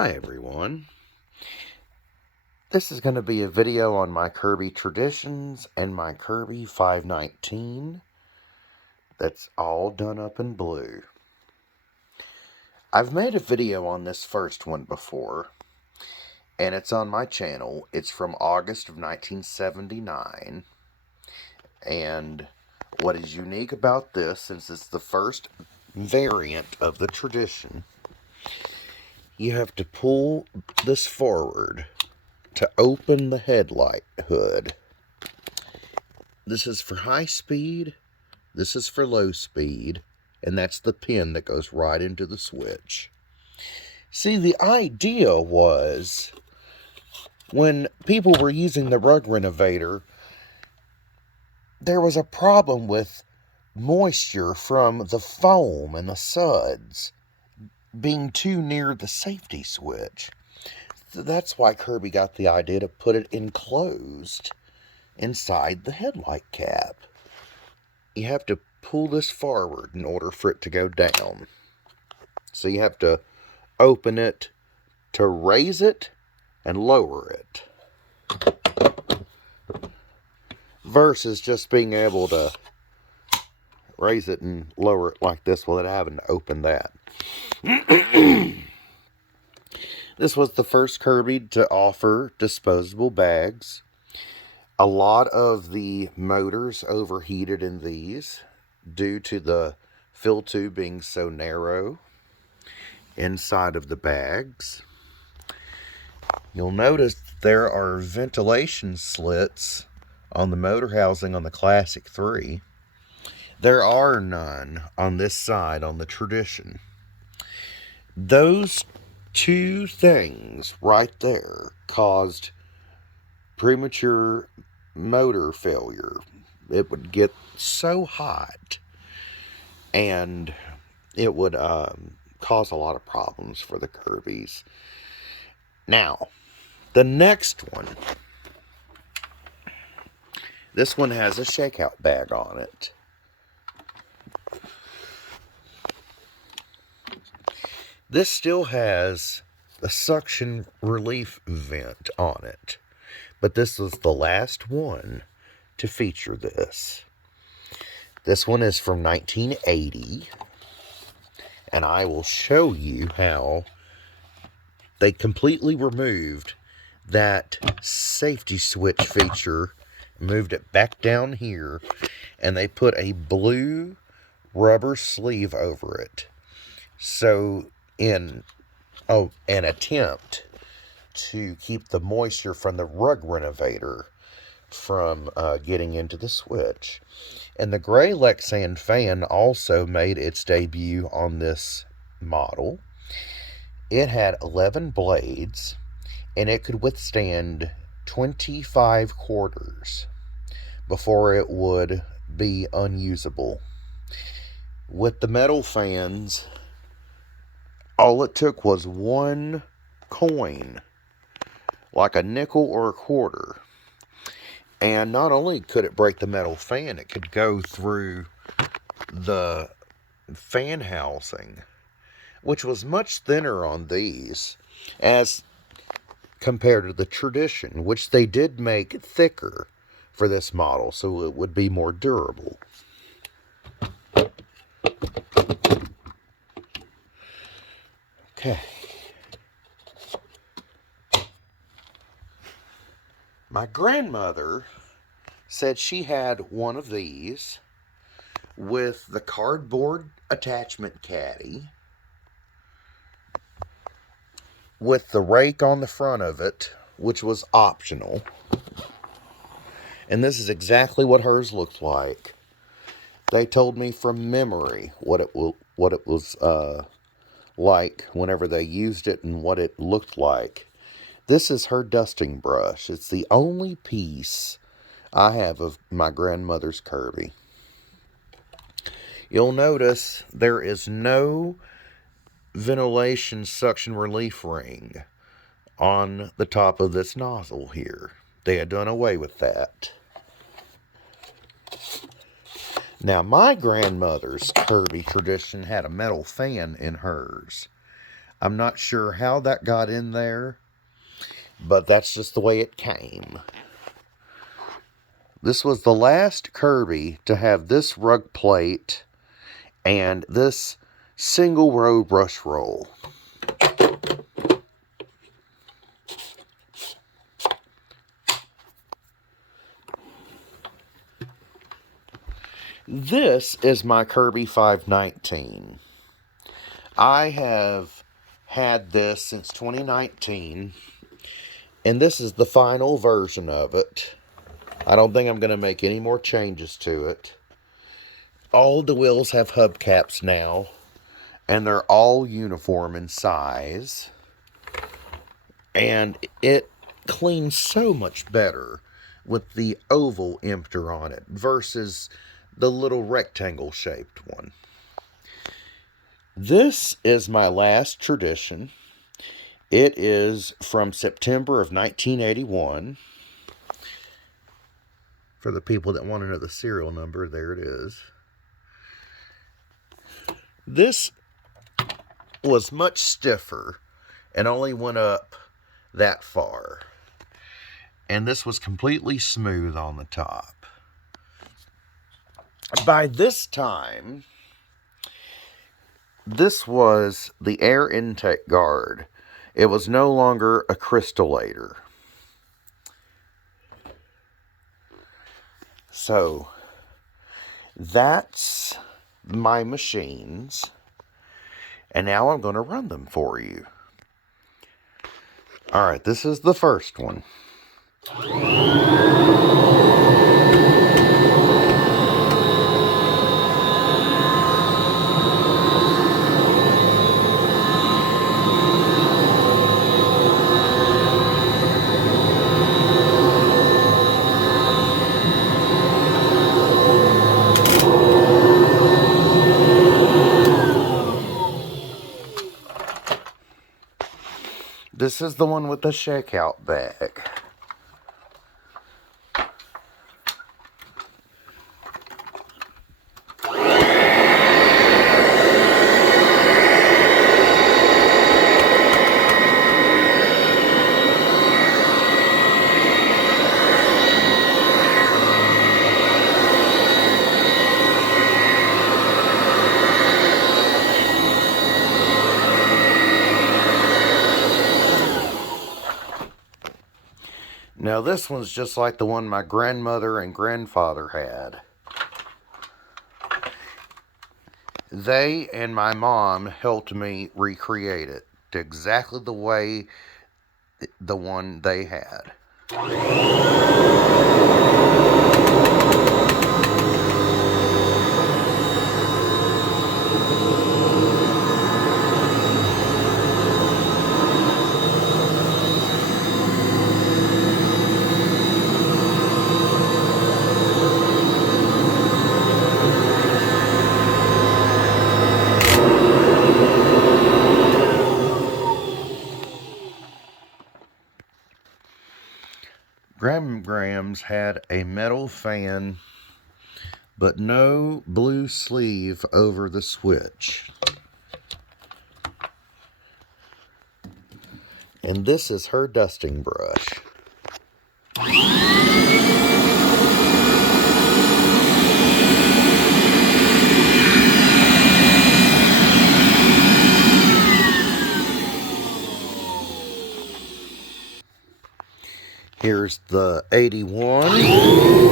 Hi everyone. This is going to be a video on my Kirby Traditions and my Kirby 519 that's all done up in blue. I've made a video on this first one before, and it's on my channel. It's from August of 1979, and what is unique about this, since it's the first variant of the Tradition, you have to pull this forward to open the headlight hood. This is for high speed, this is for low speed, and that's the pin that goes right into the switch. See, the idea was, when people were using the rug renovator, there was a problem with moisture from the foam and the suds being too near the safety switch. So that's why Kirby got the idea to put it enclosed inside the headlight cap. You have to pull this forward in order for it to go down. So you have to open it to raise it and lower it, versus just being able to raise it and lower it like this without having to open that. This was the first Kirby to offer disposable bags. A lot of the motors overheated in these due to the fill tube being so narrow inside of the bags. You'll notice there are ventilation slits on the motor housing on the Classic 3. There are none on this side on the Tradition. Those two things right there caused premature motor failure. It would get so hot and it would cause a lot of problems for the Kirbys. Now, the next one, this one has a shakeout bag on it. This still has a suction relief vent on it, but this was the last one to feature this. This one is from 1980, and I will show you how they completely removed that safety switch feature, moved it back down here, and they put a blue rubber sleeve over it. So in an attempt to keep the moisture from the rug renovator from getting into the switch. And the gray Lexan fan also made its debut on this model. It had 11 blades, and it could withstand 25 quarters before it would be unusable. With the metal fans, all it took was one coin, like a nickel or a quarter. And not only could it break the metal fan, it could go through the fan housing, which was much thinner on these as compared to the Tradition, which they did make thicker for this model so it would be more durable. Okay. My grandmother said she had one of these with the cardboard attachment caddy with the rake on the front of it, which was optional. And this is exactly what hers looked like. They told me from memory what it was like whenever they used it and what it looked like. This is her dusting brush. It's the only piece I have of my grandmother's Kirby. You'll notice there is no ventilation suction relief ring on the top of this nozzle here. They had done away with that. Now, my grandmother's Kirby Tradition had a metal fan in hers. I'm not sure how that got in there, but that's just the way it came. This was the last Kirby to have this rug plate and this single row brush roll. This is my Kirby 519. I have had this since 2019, and this is the final version of it. I don't think I'm going to make any more changes to it. All the wheels have hubcaps now, and they're all uniform in size. And it cleans so much better with the oval emptor on it versus the little rectangle shaped one. This is my last Tradition. It is from September of 1981. For the people that want to know the serial number, there it is. This was much stiffer and only went up that far. And this was completely smooth on the top. By this time, this was the air intake guard. It was no longer a crystallator. So, that's my machines. And now I'm going to run them for you. Alright, this is the first one. This is the one with the shakeout bag. Now this one's just like the one my grandmother and grandfather had. They and my mom helped me recreate it to exactly the way the one they had. Grams had a metal fan, but no blue sleeve over the switch. And this is her dusting brush. Here's the 81.